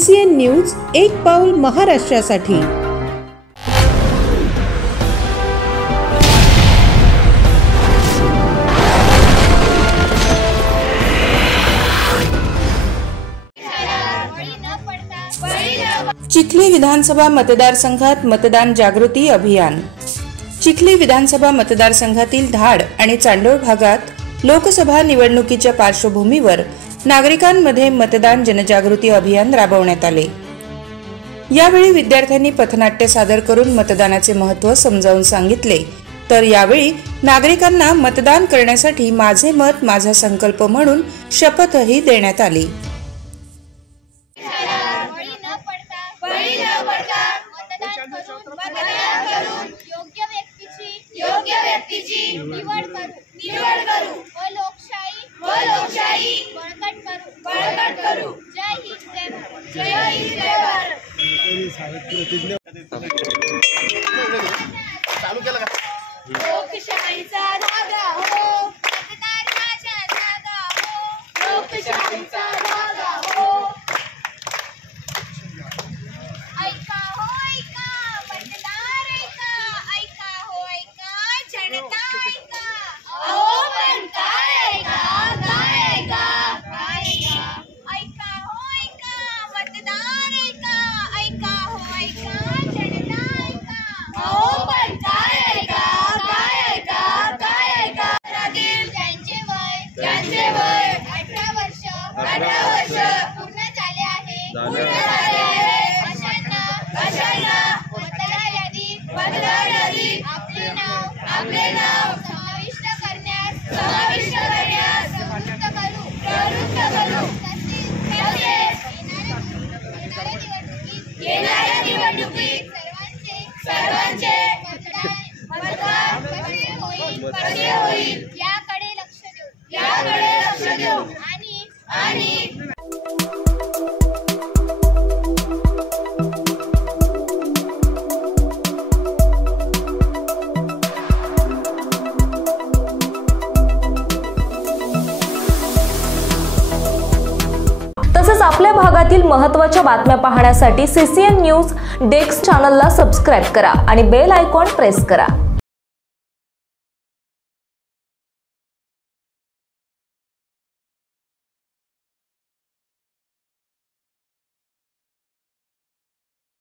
CCN news एक पाऊल महाराष्ट्रासाठी। चिखली विधानसभा मतदारसंघात मतदान जागृती अभियान। चिखली विधानसभा मतदारसंघातील धाड आणि चांडोळ भागात लोकसभा निवडणुकीच्या पार्श्वभूमीवर नागरिकांमध्ये मतदान जनजागृती अभियान राबवण्यात आले। यावेळी विद्यार्थ्यांनी पथनाट्य सादर करून मतदानाचे महत्त्व समजावून सांगितले, तर यावेळी नागरिकांना मतदान करण्यासाठी माझे मत माझा संकल्प म्हणून शपथही देण्यात आली। योग्य व्यक्तीची निवड करू व लोकशाही बळकट करू। जय हिंद जय भारत। लोकशाहीचा धागा हो, मतदार माझा धागा हो, लोकशाहीचा धागा हो। ऐका हो ऐका मतदार ऐका, ऐका हो ऐका जनता ऐका। अहो पण काय ऐका ऐका हो ऐका मतदार ऐका, ऐका हो ऐका जनता ऐका। अहो पण काय ऐका ज्यांचे वय 18 वर्ष पूर्ण झाले आहे अशांना मतदार यादीत आपले नाव समाविष्ट करण्यास प्रवृत्त करू। येणाऱ्या निवडणुकीत सर्वांचे मतदान कसे होईल याकडे लक्ष देऊ आणि तसेच आपल्या भागातील महत्त्वाच्या बातम्या पाहण्यासाठी CCN न्यूज डेस्क चॅनलला सबस्क्राइब करा आणि बेल आयकॉन प्रेस करा।